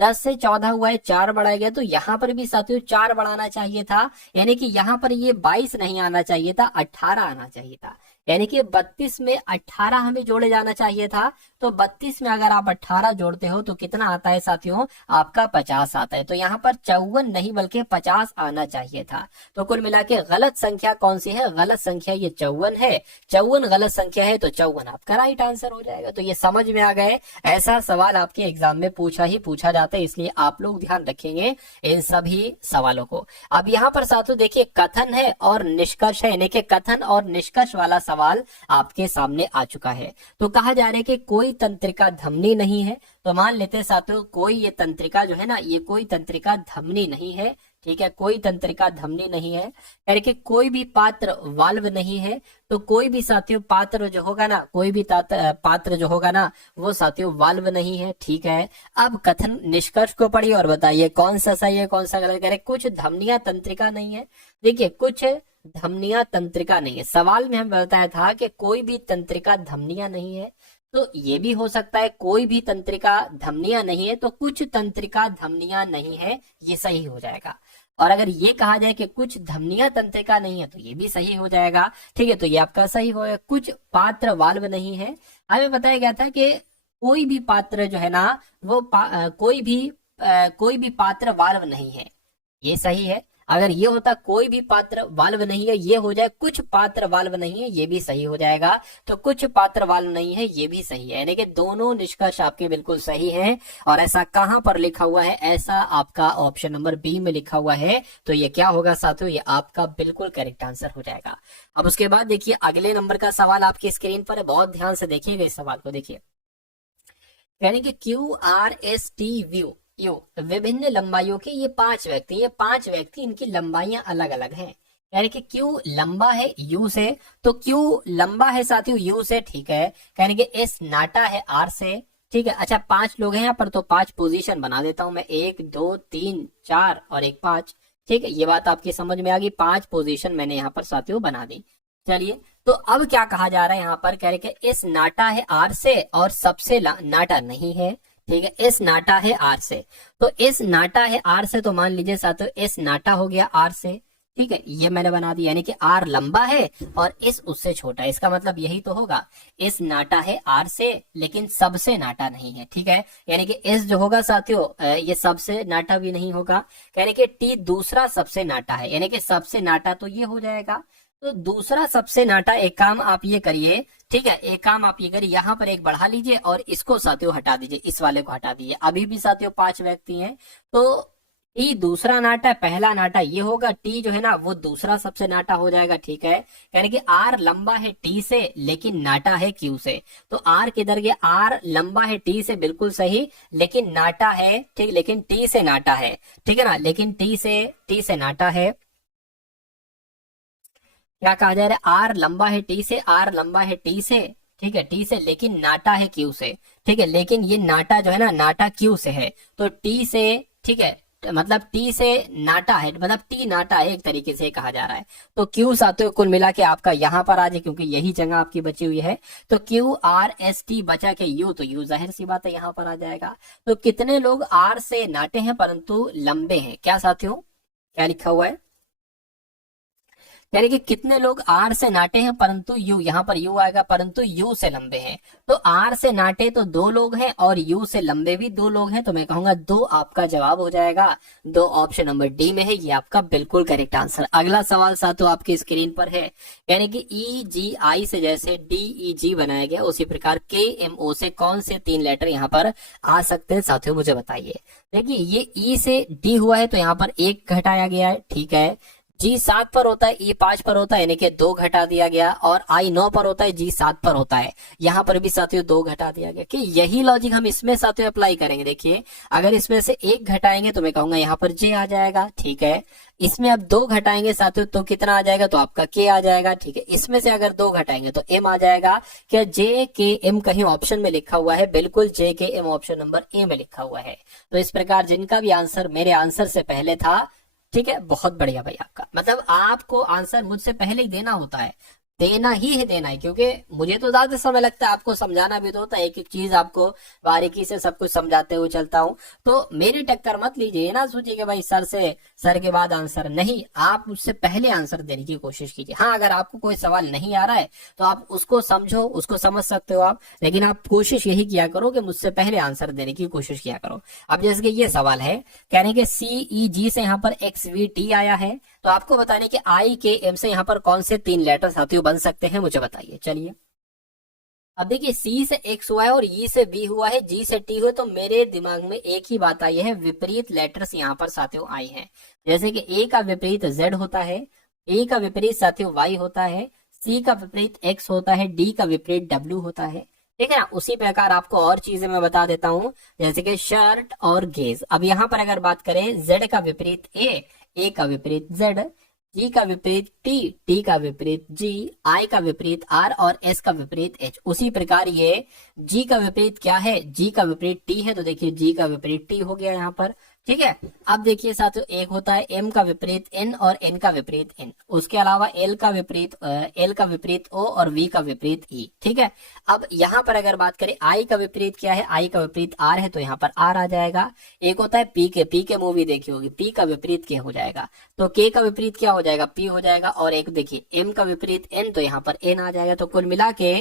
10 से 14 हुआ है, 4 बढ़ाया गया। तो यहाँ पर भी साथियों 4 बढ़ाना चाहिए था, यानी कि यहाँ पर ये 22 नहीं आना चाहिए था, 18 आना चाहिए था। यानी कि 32 में 18 हमें जोड़े जाना चाहिए था। तो 32 में अगर आप 18 जोड़ते हो तो कितना आता है साथियों? आपका 50 आता है। तो यहाँ पर 54 नहीं बल्कि 50 आना चाहिए था। तो कुल मिला के गलत संख्या कौन सी है? गलत संख्या ये 54 है। 54 गलत संख्या है, तो 54 आपका राइट आंसर हो जाएगा। तो ये समझ में आ गए, ऐसा सवाल आपके एग्जाम में पूछा जाता है, इसलिए आप लोग ध्यान रखेंगे इन सभी सवालों को। अब यहाँ पर साथियों देखिए कथन है और निष्कर्ष है, यानी कि कथन और निष्कर्ष वाला सवाल आपके सामने आ चुका है। तो कहा जा रहा है कि कोई तंत्रिका धमनी नहीं है। तो मान लेते हैं साथियों कोई ये तंत्रिका जो है ना, ये कोई तंत्रिका धमनी नहीं है। ठीक है, कोई तंत्रिका धमनी नहीं है, यानी कि कोई भी पात्र वाल्व नहीं है। तो कोई भी साथियों पात्र जो होगा ना, कोई भी पात्र जो होगा ना, वो साथियों वाल्व नहीं है। ठीक है, अब कथन निष्कर्ष को पढ़िए और बताइए कौन सा सही है कौन सा गलत। कह रहे कुछ धमनियां तंत्रिका नहीं है। देखिए कुछ धमनियां तंत्रिका नहीं है। सवाल में हम बताया था कि कोई भी तंत्रिका धमनियां नहीं है, तो ये भी हो सकता है कोई भी तंत्रिका धमनियां नहीं है, तो कुछ तंत्रिका धमनियां नहीं है, ये सही हो जाएगा। और अगर ये कहा जाए कि कुछ धमनियां तंत्रिका नहीं है, तो ये भी सही हो जाएगा। ठीक है, तो ये आपका सही होगा। कुछ पात्र वाल्व नहीं है, हमें बताया गया था कि कोई भी पात्र जो है ना, वो कोई भी पात्र वाल्व नहीं है, ये सही है। अगर ये होता कोई भी पात्र वाल्व नहीं है, ये हो जाए कुछ पात्र वाल्व नहीं है, ये भी सही हो जाएगा। तो कुछ पात्र वाल्व नहीं है, ये भी सही है, यानी कि दोनों निष्कर्ष आपके बिल्कुल सही हैं। और ऐसा कहां पर लिखा हुआ है? ऐसा आपका ऑप्शन नंबर बी में लिखा हुआ है। तो ये क्या होगा साथियों? ये आपका बिल्कुल करेक्ट आंसर हो जाएगा। अब उसके बाद देखिए अगले नंबर का सवाल आपकी स्क्रीन पर है, बहुत ध्यान से देखिएगा इस सवाल को। देखिए यानी कि QRST यू विभिन्न लंबाइयों के ये 5 व्यक्ति, ये 5 व्यक्ति, इनकी लंबाइयां अलग अलग हैं। यानी कि Q लंबा है U से, तो Q लंबा है साथियों U से, ठीक है। यानी कि S नाटा है R से, ठीक है। अच्छा 5 लोग हैं यहाँ पर, तो 5 पोजीशन बना देता हूं मैं, 1 2 3 4 और 1 5, ठीक है। ये बात आपकी समझ में आ गई, 5 पोजीशन मैंने यहाँ पर साथियों बना दी। चलिए तो अब क्या कहा जा रहा है यहाँ पर? कह रहे कि इस नाटा है आर से और सबसे नाटा नहीं है, ठीक है। इस नाटा है आर से, तो इस नाटा है आर से, तो मान लीजिए साथियों इस नाटा हो गया आर से, ठीक है। ये मैंने बना दिया, यानी कि आर लंबा है और इस उससे छोटा है, इसका मतलब यही तो होगा। इस नाटा है आर से लेकिन सबसे नाटा नहीं है, ठीक है। यानी कि इस जो होगा साथियों ये सबसे नाटा भी नहीं होगा। यानी कि टी दूसरा सबसे नाटा है, यानी कि सबसे नाटा तो ये हो जाएगा। तो दूसरा सबसे नाटा, एक काम आप ये करिए, ठीक है, एक काम आप ये करिए, यहाँ पर एक बढ़ा लीजिए और इसको साथियों हटा दीजिए, इस वाले को हटा दीजिए। अभी भी साथियों 5 व्यक्ति हैं, तो टी दूसरा नाटा, पहला नाटा ये होगा, टी जो है ना वो दूसरा सबसे नाटा हो जाएगा, ठीक है। यानी कि आर लंबा है टी से लेकिन नाटा है क्यू से, तो आर किधर गया? आर लंबा है टी से, बिल्कुल सही, लेकिन नाटा है, ठीक, लेकिन टी से नाटा है, ठीक है ना, लेकिन टी से नाटा है। क्या कहा जा रहा है? आर लंबा है टी से, आर लंबा है टी से, ठीक है, टी से, लेकिन नाटा है क्यू से, ठीक है। लेकिन ये नाटा जो है ना, नाटा क्यू से है, तो टी से, ठीक है, मतलब टी से नाटा है, मतलब टी नाटा है, एक तरीके से कहा जा रहा है। तो क्यू साथियों कुल मिला के आपका यहाँ पर आ जाए, क्योंकि यही जगह आपकी बची हुई है। तो QRST बचा के यू, तो यू जाहिर सी बात है यहाँ पर आ जाएगा। तो कितने लोग आर से नाटे हैं परंतु लंबे हैं? क्या साथियों क्या लिखा हुआ है? यानी कि कितने लोग आर से नाटे हैं परंतु यू, यहाँ पर यू आएगा, परंतु यू से लंबे हैं। तो आर से नाटे तो 2 लोग हैं और यू से लंबे भी 2 लोग हैं, तो मैं कहूंगा 2 आपका जवाब हो जाएगा। 2 ऑप्शन नंबर डी में है, ये आपका बिल्कुल करेक्ट आंसर। अगला सवाल साथियों आपकी स्क्रीन पर है, यानी कि EGI से जैसे DEG बनाया गया, उसी प्रकार KMO से कौन से 3 लेटर यहाँ पर आ सकते हैं साथियों, मुझे बताइए। देखिए ये E से D हुआ है, तो यहाँ पर 1 घटाया गया है, ठीक है। G 7 पर होता है, E 5 पर होता है, यानी कि 2 घटा दिया गया, और I 9 पर होता है, G 7 पर होता है, यहाँ पर भी साथियों 2 घटा दिया गया। कि यही लॉजिक हम इसमें साथियों अप्लाई करेंगे। देखिए अगर इसमें से 1 घटाएंगे तो मैं कहूंगा यहाँ पर J आ जाएगा, ठीक है। इसमें अब 2 घटाएंगे साथियों तो कितना आ जाएगा? तो आपका K आ जाएगा, ठीक है। इसमें से अगर 2 घटाएंगे तो M आ जाएगा। क्या JKM कहीं ऑप्शन में लिखा हुआ है? बिल्कुल JKM ऑप्शन नंबर ए में लिखा हुआ है। तो इस प्रकार जिनका भी आंसर मेरे आंसर से पहले था, ठीक है, बहुत बढ़िया भाई आपका, मतलब आपको आंसर मुझसे पहले ही देना होता है, देना ही है, देना है, क्योंकि मुझे तो ज्यादा समय लगता है, आपको समझाना भी तो होता है, एक एक चीज आपको बारीकी से सब कुछ समझाते हुए चलता हूँ। तो मेरी टक्कर मत लीजिए, ना सोचिए कि भाई सर के बाद आंसर, नहीं, आप मुझसे पहले आंसर देने की कोशिश कीजिए। हाँ अगर आपको कोई सवाल नहीं आ रहा है तो आप उसको समझो, उसको समझ सकते हो आप, लेकिन आप कोशिश यही किया करो कि मुझसे पहले आंसर देने की कोशिश किया करो। अब जैसे कि ये सवाल है, कहने के CEG से यहाँ पर XVT आया है, तो आपको बताने कि IKM से यहाँ पर कौन से 3 लेटर साथियों बन सकते हैं, मुझे बताइए। चलिए अब देखिए C से X हुआ है और E से B हुआ है, G से T हुआ, तो मेरे दिमाग में एक ही बात आई है, विपरीत लेटर्स यहाँ पर साथियों आई हैं। जैसे कि A का विपरीत Z होता है, A का विपरीत साथियों Y होता है, C का विपरीत X होता है, D का विपरीत W होता है, ठीक है ना। उसी प्रकार आपको और चीजें मैं बता देता हूँ, जैसे कि शर्ट और गेज। अब यहाँ पर अगर बात करें, Z का विपरीत A का विपरीत Z, G का विपरीत T, T का विपरीत G, I का विपरीत R और S का विपरीत H। उसी प्रकार ये G का विपरीत क्या है? G का विपरीत T है, तो देखिए G का विपरीत T हो गया यहाँ पर, ठीक है। अब देखिए साथियों एक होता है M का विपरीत N और N का विपरीत N, उसके अलावा L का विपरीत O और V का विपरीत E, ठीक है। अब यहाँ पर अगर बात करें I का विपरीत क्या है? I का विपरीत R है, तो यहाँ पर R आ जाएगा। एक होता है P के मूवी देखी होगी, P का विपरीत K हो जाएगा, तो K का विपरीत क्या हो जाएगा? P हो जाएगा। और एक देखिए M का विपरीत N, तो यहाँ पर N आ जाएगा। तो कुल मिला के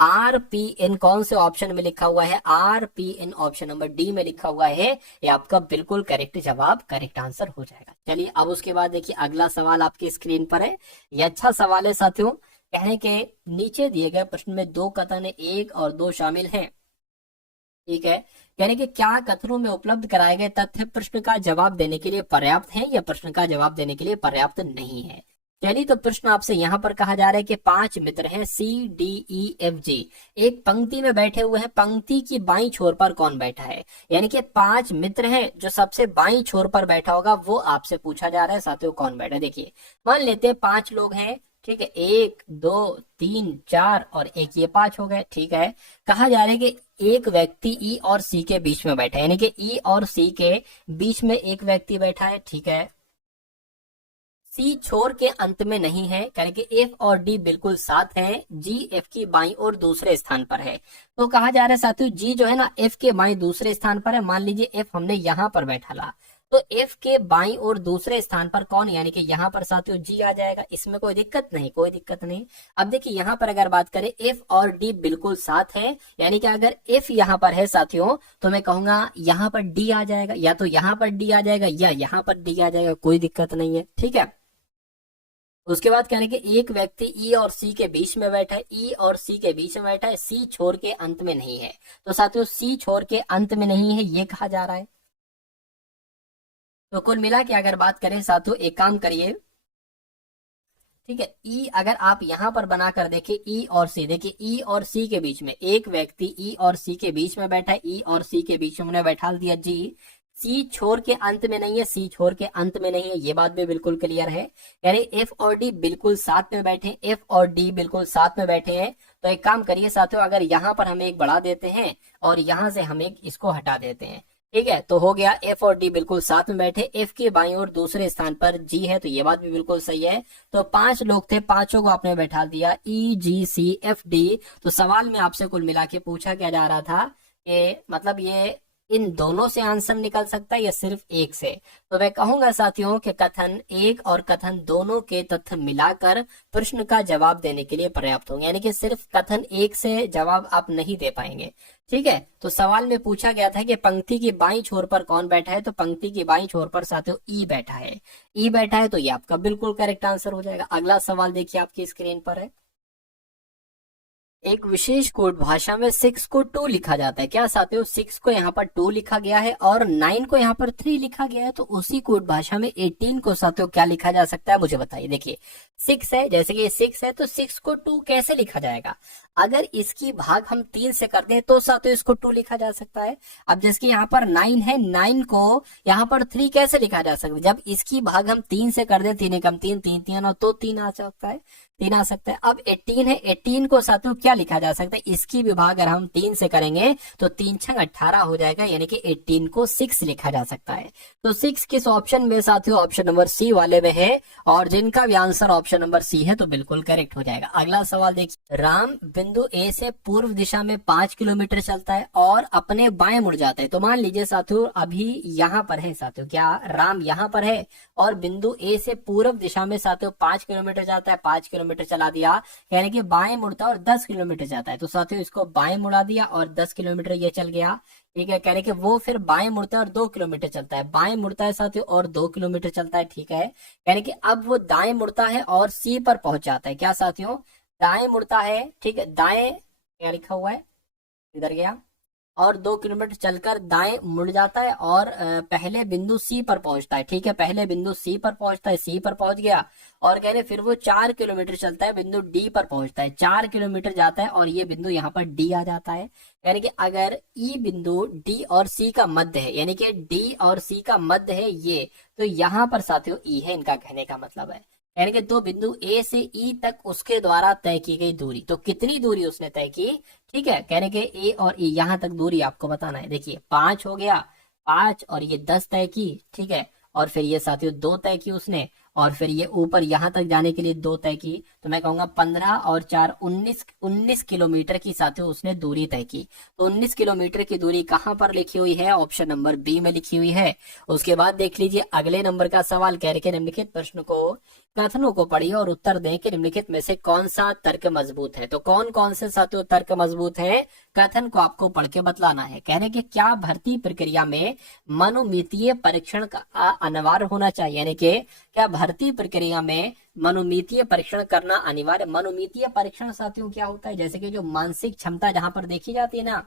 RPN कौन से ऑप्शन में लिखा हुआ है? RPN ऑप्शन नंबर डी में लिखा हुआ है। ये आपका बिल्कुल करेक्ट जवाब, करेक्ट आंसर हो जाएगा। चलिए अब उसके बाद देखिए अगला सवाल आपकी स्क्रीन पर है। ये अच्छा सवाल है साथियों। कहने के नीचे दिए गए प्रश्न में दो कथन 1 और 2 शामिल हैं। ठीक है, यानी कि क्या कथनों में उपलब्ध कराए गए तथ्य प्रश्न का जवाब देने के लिए पर्याप्त हैं या प्रश्न का जवाब देने के लिए पर्याप्त नहीं है? चलिए तो प्रश्न आपसे यहाँ पर कहा जा रहा है कि 5 मित्र हैं CDEFG, एक पंक्ति में बैठे हुए हैं। पंक्ति की बाईं छोर पर कौन बैठा है? यानी कि 5 मित्र हैं, जो सबसे बाईं छोर पर बैठा होगा वो आपसे पूछा जा रहा है साथियों, कौन बैठा है। देखिए मान लेते हैं 5 लोग हैं। ठीक है, 1 2 3 4 और 1, ये 5 हो गए। ठीक है, कहा जा रहा है कि एक व्यक्ति ई और सी के बीच में बैठा है, यानी कि ई और सी के बीच में एक व्यक्ति बैठा है। ठीक है, सी छोर के अंत में नहीं है, यानी कि एफ और डी बिल्कुल साथ हैं। जी एफ की बाईं और दूसरे स्थान पर है। तो कहा जा रहा है साथियों जी जो है ना एफ के बाईं दूसरे स्थान पर है। मान लीजिए एफ हमने यहाँ पर बैठा ला, तो एफ के बाईं और दूसरे स्थान पर कौन, यानी कि यहाँ पर साथियों जी आ जाएगा। इसमें कोई दिक्कत नहीं, कोई दिक्कत नहीं। अब देखिए यहाँ पर अगर बात करें एफ और डी बिल्कुल साथ है, यानी कि अगर एफ यहाँ पर है साथियों तो मैं कहूंगा यहाँ पर डी आ जाएगा, या तो यहाँ पर डी आ जाएगा या यहाँ पर डी आ जाएगा, कोई दिक्कत नहीं है। ठीक है, उसके बाद कहने के एक व्यक्ति ई और सी के बीच में बैठा है। ई और सी के बीच में बैठा है, सी छोर के अंत में नहीं है। तो साथियों सी छोर के अंत में नहीं है ये कहा जा रहा है। तो कुल मिला के अगर बात करें साथियों, एक काम करिए। ठीक है, ई अगर आप यहां पर बनाकर देखें ई और सी, देखिए ई और सी के बीच में एक व्यक्ति ई और सी के बीच में बैठा है। ई और सी के बीच में हमने बैठा दिया जी। सी छोर के अंत में नहीं है, सी छोर के अंत में नहीं है, ये बात भी बिल्कुल क्लियर है। यानी एफ और डी बिल्कुल साथ में बैठे, एफ और डी बिल्कुल साथ में बैठे हैं। तो एक काम करिए साथियों, अगर यहाँ पर हम एक बढ़ा देते हैं और यहाँ से हम एक इसको हटा देते हैं। ठीक है, तो हो गया एफ और डी बिल्कुल साथ में बैठे। एफ के बाईं और दूसरे स्थान पर जी है, तो ये बात भी बिल्कुल सही है। तो 5 लोग थे, पांचों को आपने बैठा दिया EGCFD। तो सवाल में आपसे कुल मिला के पूछा क्या जा रहा था कि मतलब ये इन दोनों से आंसर निकल सकता है या सिर्फ एक से? तो मैं कहूंगा साथियों कि कथन 1 और कथन दोनों के तथ्य मिलाकर प्रश्न का जवाब देने के लिए पर्याप्त होंगे, यानी कि सिर्फ कथन 1 से जवाब आप नहीं दे पाएंगे। ठीक है, तो सवाल में पूछा गया था कि पंक्ति की बाईं छोर पर कौन बैठा है, तो पंक्ति की बाईं छोर पर साथियों ई बैठा है। ई बैठा है तो ये आपका बिल्कुल करेक्ट आंसर हो जाएगा। अगला सवाल देखिए आपकी स्क्रीन पर है। एक विशेष कोड भाषा में 6 को 2 लिखा जाता है। क्या साथियों 6 को यहाँ पर 2 लिखा गया है और 9 को यहाँ पर 3 लिखा गया है, तो उसी कोड भाषा में 18 को साथियों क्या लिखा जा सकता है, मुझे बताइए। देखिए 6 है, जैसे कि 6 है तो 6 को 2 कैसे लिखा जाएगा? अगर इसकी भाग हम 3 से कर दें तो साथियों इसको 2 लिखा जा सकता है। अब जैसे कि यहाँ पर 9 है, 9 को यहाँ पर 3 कैसे लिखा जा सकता है? जब इसकी भाग हम 3 से कर दें, 3 एकम 3, 3 3 और तो 3 आ सकता है, 3 आ सकता है। अब 18 है, 18 को साथियों क्या लिखा जा सकता है? इसकी भी भाग अगर हम 3 से करेंगे तो 3 छंग 18 हो जाएगा, यानी कि 18 को 6 लिखा जा सकता है। तो 6 किस ऑप्शन में साथियों? ऑप्शन नंबर सी वाले में है, और जिनका भी आंसर ऑप्शन नंबर सी है तो बिल्कुल करेक्ट हो जाएगा। अगला सवाल देखिए, राम बिंदु ए से पूर्व दिशा में 5 किलोमीटर चलता है और अपने बाएं मुड़ जाता है। तो मान लीजिए साथियों अभी यहाँ पर है साथियों, क्या राम यहाँ पर है और बिंदु ए से पूर्व दिशा में साथियों 5 किलोमीटर जाता है। 5 किलोमीटर चला दिया, यानी कि बाएं मुड़ता है और 10 किलोमीटर जाता है। तो साथियों इसको बाएं मुड़ा दिया और 10 किलोमीटर ये चल गया। ठीक है, कह रहे कि वो फिर बाएं मुड़ता है और 2 किलोमीटर चलता है। बाएं मुड़ता है साथियों और 2 किलोमीटर चलता है। ठीक है, यानी कि अब वो दाएं मुड़ता है और सी पर पहुंच जाता है। क्या साथियों? दाएं मुड़ता है। ठीक है, दाएं क्या लिखा हुआ है, इधर गया और 2 किलोमीटर चलकर दाएं मुड़ जाता है और पहले बिंदु सी पर पहुंचता है। ठीक है, पहले बिंदु सी पर पहुंचता है, सी पर पहुंच गया और कह रहे फिर वो 4 किलोमीटर चलता है, बिंदु डी पर पहुंचता है। 4 किलोमीटर जाता है और ये बिंदु यहाँ पर डी आ जाता है। यानी कि अगर ई बिंदु डी और सी का मध्य है, यानी कि डी और सी का मध्य है ये, तो यहाँ पर साथियों ई है, इनका कहने का मतलब है। यानी कि दो बिंदु ए से ई तक उसके द्वारा तय की गई दूरी, तो कितनी दूरी उसने तय की? ठीक है, कहने के ए और ई यहां तक दूरी आपको बताना है। देखिए 5 हो गया, 5 और ये 10 तय की। ठीक है, और फिर ये साथियों 2 तय की उसने, और फिर ये ऊपर यहां तक जाने के लिए 2 तय की। तो मैं कहूंगा 15 और 4 19 किलोमीटर की साथियों उसने दूरी तय की। तो 19 किलोमीटर की दूरी कहां पर लिखी हुई है? ऑप्शन नंबर बी में लिखी हुई है। उसके बाद देख लीजिए अगले नंबर का सवाल, कह रहे निम्नलिखित प्रश्न को कथनों को पढ़िए और उत्तर दें कि निम्नलिखित में से कौन सा तर्क मजबूत है। तो कौन कौन से साथियों तर्क मजबूत है, कथन को आपको पढ़ के बतलाना है। कह रहे कि क्या भर्ती प्रक्रिया में मनोमितीय परीक्षण का अनिवार्य होना चाहिए, यानी कि क्या भर्ती प्रक्रिया में मनोमितीय परीक्षण करना अनिवार्य। मनोमितीय परीक्षण साथियों क्या होता है, जैसे कि जो मानसिक क्षमता जहां पर देखी जाती है ना,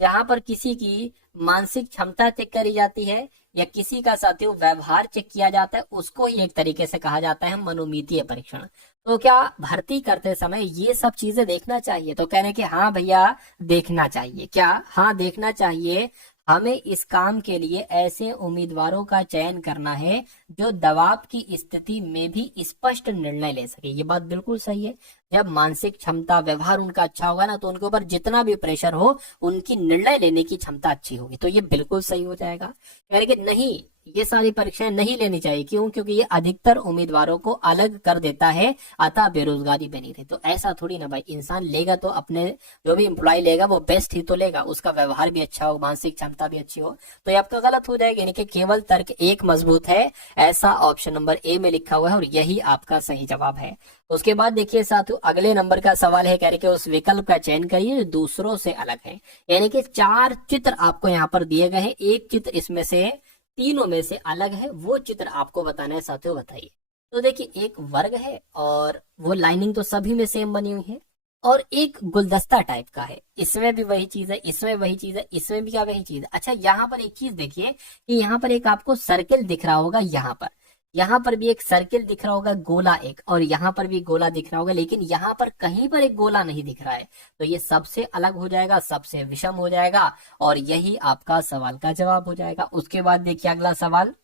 जहां पर किसी की मानसिक क्षमता चेक करी जाती है या किसी का साथियों व्यवहार चेक किया जाता है, उसको ही एक तरीके से कहा जाता है मनोमितीय परीक्षण। तो क्या भर्ती करते समय ये सब चीजें देखना चाहिए? तो कह रहे हैं कि हाँ भैया देखना चाहिए। क्या? हाँ देखना चाहिए। हमें इस काम के लिए ऐसे उम्मीदवारों का चयन करना है जो दबाव की स्थिति में भी स्पष्ट निर्णय ले सके। ये बात बिल्कुल सही है। जब मानसिक क्षमता, व्यवहार उनका अच्छा होगा ना, तो उनके ऊपर जितना भी प्रेशर हो, उनकी निर्णय लेने की क्षमता अच्छी होगी। तो ये बिल्कुल सही हो जाएगा। कह रहे कि नहीं, ये सारी परीक्षाएं नहीं लेनी चाहिए। क्यों? क्योंकि ये अधिकतर उम्मीदवारों को अलग कर देता है, अतः बेरोजगारी बनी रहे। तो ऐसा थोड़ी ना भाई, इंसान लेगा तो अपने जो भी एम्प्लॉय लेगा वो बेस्ट ही तो लेगा, उसका व्यवहार भी अच्छा हो, मानसिक क्षमता भी अच्छी हो। तो ये आपका गलत हो जाएगा, यानी कि केवल तर्क एक मजबूत है, ऐसा ऑप्शन नंबर ए में लिखा हुआ है और यही आपका सही जवाब है। उसके बाद देखिए साथियों, अगले नंबर का सवाल है, कह रहे कि उस विकल्प का चयन करिए जो दूसरों से अलग है। यानी कि 4 चित्र आपको यहाँ पर दिए गए हैं, एक चित्र इसमें से तीनों में से अलग है, वो चित्र आपको बताना है साथियों। बताइए। तो देखिए, एक वर्ग है और वो लाइनिंग तो सभी में सेम बनी हुई है, और एक गुलदस्ता टाइप का है, इसमें भी वही चीज है, इसमें वही चीज है, इसमें भी क्या वही चीज है। अच्छा, यहाँ पर एक चीज देखिए कि यहाँ पर एक आपको सर्किल दिख रहा होगा, यहाँ पर भी एक सर्किल दिख रहा होगा, गोला एक, और यहाँ पर भी गोला दिख रहा होगा, लेकिन यहाँ पर कहीं पर एक गोला नहीं दिख रहा है। तो ये सबसे अलग हो जाएगा, सबसे विषम हो जाएगा, और यही आपका सवाल का जवाब हो जाएगा। उसके बाद देखिए अगला सवाल,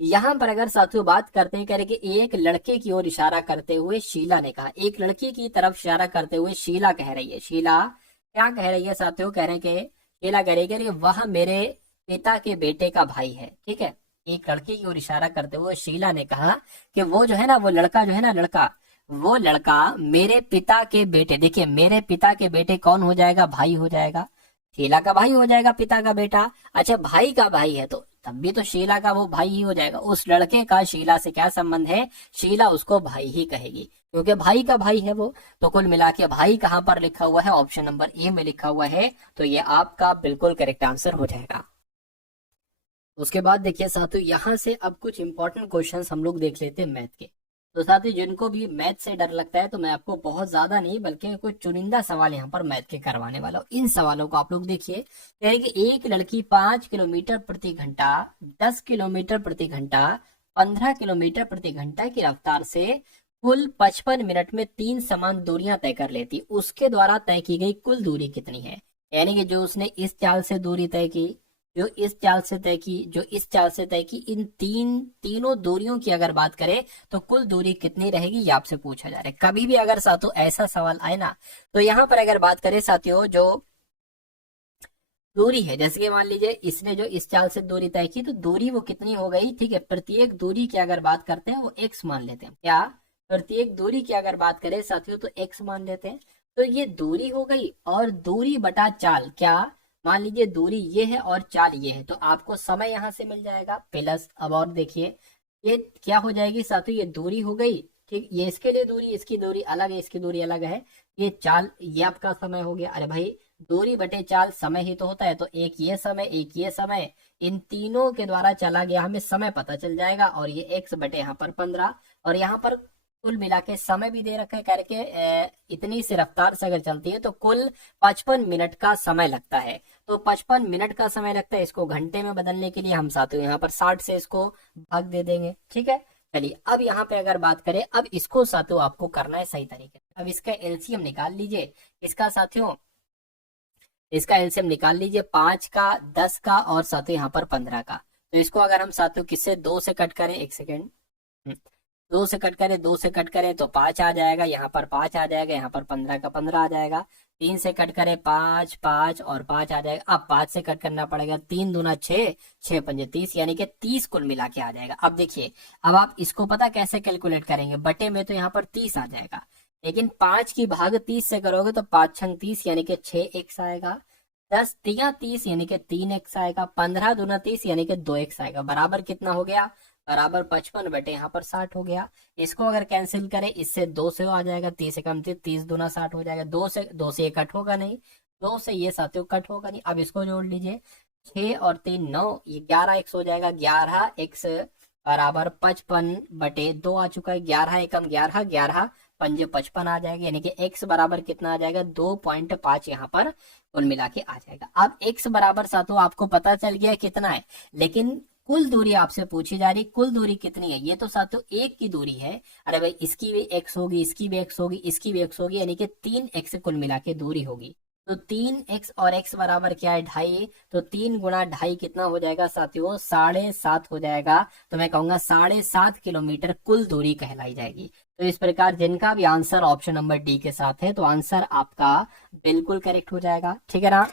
यहाँ पर अगर साथियों बात करते हैं, कह रहे कि एक लड़के की ओर इशारा करते हुए शीला ने कहा, एक लड़की की तरफ इशारा करते हुए शीला कह रही है। शीला क्या कह रही है साथियों? कह रहे हैं कि शीला कह रही है कि वह मेरे पिता के बेटे का भाई है। ठीक है, एक लड़की की ओर इशारा करते हुए शीला ने कहा कि वो जो है ना, वो लड़का जो है ना, वो लड़का मेरे पिता के बेटे, देखिए मेरे पिता के बेटे कौन हो जाएगा? भाई हो जाएगा, शीला का भाई हो जाएगा, पिता का बेटा। अच्छा, भाई का भाई है तो तब भी तो शीला का वो भाई ही हो जाएगा। उस लड़के का शीला से क्या संबंध है? शीला उसको भाई ही कहेगी, क्योंकि भाई का भाई है वो। तो कुल मिला के भाई कहाँ पर लिखा हुआ है? ऑप्शन नंबर ए में लिखा हुआ है। तो ये आपका बिल्कुल करेक्ट आंसर हो जाएगा। उसके बाद देखिए साथियों, यहाँ से अब कुछ इंपॉर्टेंट क्वेश्चंस हम लोग देख लेते हैं मैथ के। तो साथियों, जिनको भी मैथ से डर लगता है, तो मैं आपको बहुत ज्यादा नहीं बल्कि कुछ चुनिंदा सवाल यहाँ पर मैथ के करवाने वाला हूँ। इन सवालों को आप लोग देखिए। यानी कि एक लड़की 5 किलोमीटर प्रति घंटा, 10 किलोमीटर प्रति घंटा, 15 किलोमीटर प्रति घंटा की रफ्तार से कुल 55 मिनट में 3 समान दूरियां तय कर लेती, उसके द्वारा तय की गई कुल दूरी कितनी है? यानी कि जो उसने इस चाल से दूरी तय की, जो इस चाल से तय की, जो इस चाल से तय की, इन तीनों दूरियों की अगर बात करें तो कुल दूरी कितनी रहेगी, ये आपसे पूछा जा रहा है। कभी भी अगर साथियों ऐसा सवाल आए ना, तो यहाँ पर अगर बात करें साथियों, जो दूरी है, जैसे कि मान लीजिए इसने जो इस चाल से दूरी तय की, तो दूरी वो कितनी हो गई? ठीक है, प्रत्येक दूरी की अगर बात करते हैं वो x मान लेते हैं। क्या? प्रत्येक दूरी की अगर बात करें साथियों तो x मान लेते हैं। तो ये दूरी हो गई, और दूरी बटा चाल, क्या? मान लीजिए दूरी ये है और चाल ये है, तो आपको समय यहाँ से मिल जाएगा प्लस। अब और देखिए, ये क्या हो जाएगी साथियों? ये दूरी हो गई, ठीक, ये इसके लिए दूरी, इसकी दूरी अलग है, इसकी दूरी अलग है, ये चाल, ये आपका समय हो गया। अरे भाई, दूरी बटे चाल समय ही तो होता है, तो एक ये समय, एक ये समय, इन तीनों के द्वारा चला गया, हमें समय पता चल जाएगा। और ये x बटे यहाँ पर 15, और यहाँ पर कुल मिला के समय भी दे रखा है करके, इतनी सी रफ्तार से अगर चलती है तो कुल 55 मिनट का समय लगता है। तो 55 मिनट का समय लगता है, इसको घंटे में बदलने के लिए हम साथियों यहाँ पर 60 से इसको भाग दे देंगे। ठीक है, चलिए अब यहाँ पे अगर बात करें, अब इसको साथियों आपको करना है सही तरीके से। अब इसका एलसीएम निकाल लीजिए, इसका साथियों, इसका एलसीएम निकाल लीजिए, 5 का, 10 का और साथियों यहाँ पर 15 का। तो इसको अगर हम साथियों किससे 2 से कट करें, एक सेकेंड, 2 से कट करें, 2 से कट करें तो 5 आ जाएगा, यहाँ पर 5 आ जाएगा, यहाँ पर 15 का 15 आ जाएगा। 3 से कट करें 5, 5 और 5 आ जाएगा। अब 5 से कट करना पड़ेगा, 3 दूना 6, 6 पंजे 30, यानी कि 30 कुल मिला के आ जाएगा। अब देखिए, अब आप इसको पता कैसे कैलकुलेट करेंगे? बटे में तो यहाँ पर 30 आ जाएगा, लेकिन 5 की भाग 30 से करोगे तो 5 छंग 30 यानी कि 6x आएगा, 10 तिया 30 यानी कि 3x आएगा, 15 दूना 30 यानी कि 2x आएगा, बराबर कितना हो गया? बराबर 55 बटे यहाँ पर 60 हो गया। इसको अगर कैंसिल करें, इससे 2 से आ जाएगा, 30 से कम 30 दूना 60 हो जाएगा। 2 से ये कट होगा नहीं, 2 से ये साथियों कट होगा नहीं। अब इसको जोड़ लीजिए, 6 और 3 9, ये 11x हो जाएगा। 11x बराबर 55/2 आ चुका है। 11 एकम 11, 11 पंजे 55 आ जाएगा, यानी कि x बराबर कितना आ जाएगा, 2.5 यहाँ पर कुल मिला के आ जाएगा। अब x बराबर साथियों आपको पता चल गया कितना है, लेकिन कुल दूरी आपसे पूछी जा रही, कुल दूरी कितनी है? ये तो साथियों एक की दूरी है। अरे भाई, इसकी भी x होगी, इसकी भी x होगी, इसकी भी x होगी, यानी कि 3x कुल मिला के दूरी होगी। तो 3x और x बराबर क्या है, 2.5। तो 3 गुणा 2.5 कितना हो जाएगा साथियों, 7.5 हो जाएगा। तो मैं कहूंगा 7.5 किलोमीटर कुल दूरी कहलाई जाएगी। तो इस प्रकार जिनका भी आंसर ऑप्शन नंबर डी के साथ है, तो आंसर आपका बिल्कुल करेक्ट हो जाएगा। ठीक है ना।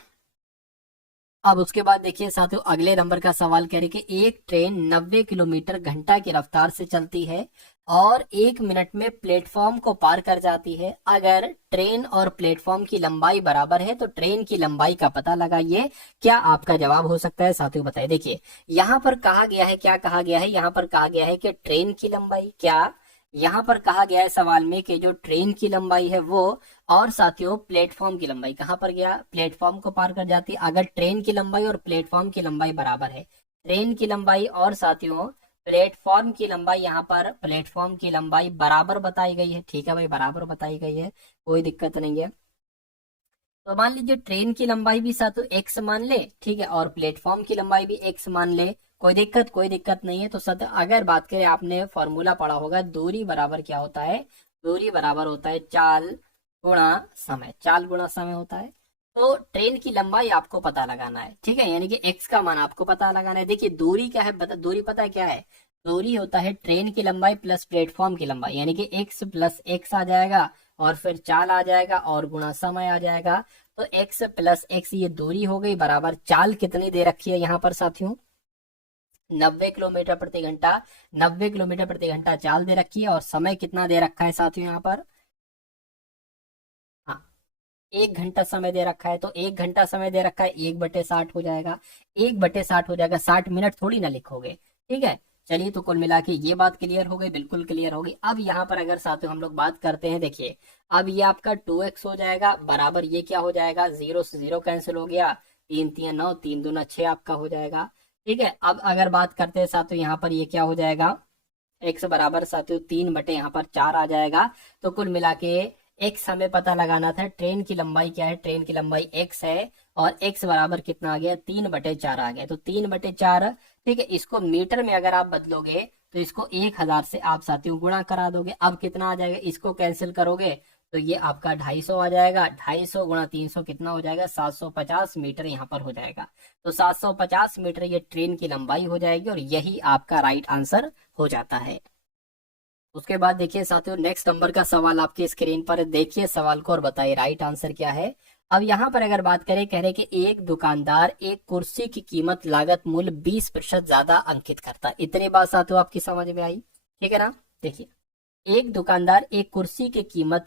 अब उसके बाद देखिए साथियों, अगले नंबर का सवाल कह रहे कि एक ट्रेन 90 किलोमीटर घंटा की रफ्तार से चलती है और 1 मिनट में प्लेटफॉर्म को पार कर जाती है। अगर ट्रेन और प्लेटफॉर्म की लंबाई बराबर है तो ट्रेन की लंबाई का पता लगाइए। क्या आपका जवाब हो सकता है साथियों, बताइए। देखिए यहाँ पर कहा गया है, क्या कहा गया है, यहाँ पर कहा गया है कि ट्रेन की लंबाई, क्या यहाँ पर कहा गया है सवाल में कि जो ट्रेन की लंबाई है वो, और साथियों प्लेटफॉर्म की लंबाई कहाँ पर गया, प्लेटफॉर्म को पार कर जाती है। अगर ट्रेन की लंबाई और प्लेटफॉर्म की लंबाई बराबर है, ट्रेन की लंबाई और साथियों प्लेटफॉर्म की लंबाई, यहाँ पर प्लेटफॉर्म की लंबाई बराबर बताई गई है। ठीक है भाई, बराबर बताई गई है, कोई दिक्कत नहीं है। तो मान लीजिए ट्रेन की लंबाई भी साथियों एक्स मान ले, ठीक है, और प्लेटफॉर्म की लंबाई भी एक्स मान ले, कोई दिक्कत नहीं है। तो सद अगर बात करें, आपने फॉर्मूला पढ़ा होगा, दूरी बराबर क्या होता है, दूरी बराबर होता है चाल गुणा समय, चाल गुणा समय होता है। तो ट्रेन की लंबाई आपको पता लगाना है, ठीक है, यानी कि एक्स का मान आपको पता लगाना है। देखिए दूरी क्या है, दूरी पता है क्या है, दूरी होता है ट्रेन की लंबाई प्लस प्लेटफॉर्म की लंबाई, यानी कि एक्स प्लस एक्स आ जाएगा और फिर चाल आ जाएगा और गुणा समय आ जाएगा। तो x प्लस एक्स ये दूरी हो गई, बराबर चाल कितनी दे रखी है यहाँ पर साथियों, 90 किलोमीटर प्रति घंटा। 90 किलोमीटर प्रति घंटा चाल दे रखी है, और समय कितना दे रखा है साथियों यहाँ पर, हाँ 1 घंटा समय दे रखा है। तो 1 घंटा समय दे रखा है, 1/60 हो जाएगा, 1/60 हो जाएगा, 60 मिनट थोड़ी ना लिखोगे। ठीक है, चलिए तो कुल मिला के ये बात क्लियर हो गई, बिल्कुल क्लियर हो गई। अब यहाँ पर अगर साथियों हम लोग बात करते हैं, देखिए अब ये आपका 2x हो जाएगा, बराबर ये क्या हो जाएगा, 0 से 0 कैंसिल हो गया, 3 3 9, 3 दूना 6 आपका हो जाएगा। ठीक है, अब अगर बात करते हैं साथियों, यहाँ पर ये क्या हो जाएगा, x बराबर साथियों 3 बटे यहाँ पर 4 आ जाएगा। तो कुल मिला के x हमें पता लगाना था, ट्रेन की लंबाई क्या है, ट्रेन की लंबाई x है, और x बराबर कितना आ गया, 3/4 आ गया। तो 3/4, ठीक है, इसको मीटर में अगर आप बदलोगे तो इसको 1000 से आप साथियों गुणा करा दोगे। अब कितना आ जाएगा, इसको कैंसिल करोगे तो ये आपका 250 आ जाएगा। 250 गुणा 300 कितना हो जाएगा, 750 मीटर यहाँ पर हो जाएगा। तो 750 मीटर ये ट्रेन की लंबाई हो जाएगी, और यही आपका राइट आंसर हो जाता है। उसके बाद देखिए साथियों, नेक्स्ट नंबर का सवाल आपके स्क्रीन पर, देखिए सवाल को और बताइए राइट आंसर क्या है। अब यहाँ पर अगर बात करें, कह रहे कि एक दुकानदार एक कुर्सी की कीमत लागत मूल्य 20% ज्यादा अंकित करता है। इतनी बात साथियों आपकी समझ में आई, ठीक है ना। देखिए एक दुकानदार एक कुर्सी की कीमत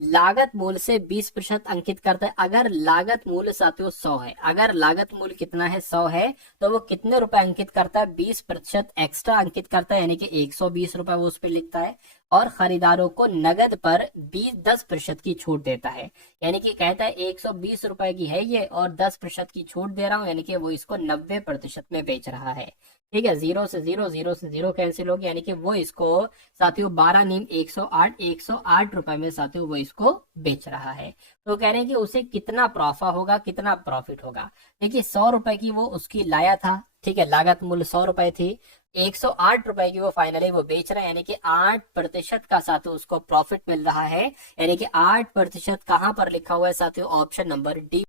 लागत मूल्य से 20% अंकित करता है। अगर लागत मूल्य साथियों 100 है, अगर लागत मूल्य कितना है, 100 है, तो वो कितने रुपए अंकित करता है, 20% एक्स्ट्रा अंकित करता है, यानी कि 120 रुपए वो उस पर लिखता है, और खरीदारों को नगद पर 10% की छूट देता है। यानी कि कहता है 120 रुपए की है ये, और 10% की छूट दे रहा हूं, यानी कि वो इसको 90% में बेच रहा है। ठीक है, 0 से 0, 0 से 0 कैंसिल हो गया, यानी कि वो इसको साथियों 12 नीम 108 रुपए में साथियों वो इसको बेच रहा है। तो कह रहे हैं कि उसे कितना प्रॉफा होगा, कितना प्रॉफिट होगा। देखिए 100 रुपए की वो उसकी लाया था, ठीक है, लागत मूल्य 100 रुपए थी, 108 रुपए की वो फाइनली वो बेच रहा है, यानी कि 8% का साथियों उसको प्रॉफिट मिल रहा है। यानी कि 8% कहां पर लिखा हुआ है साथियों, ऑप्शन नंबर डी।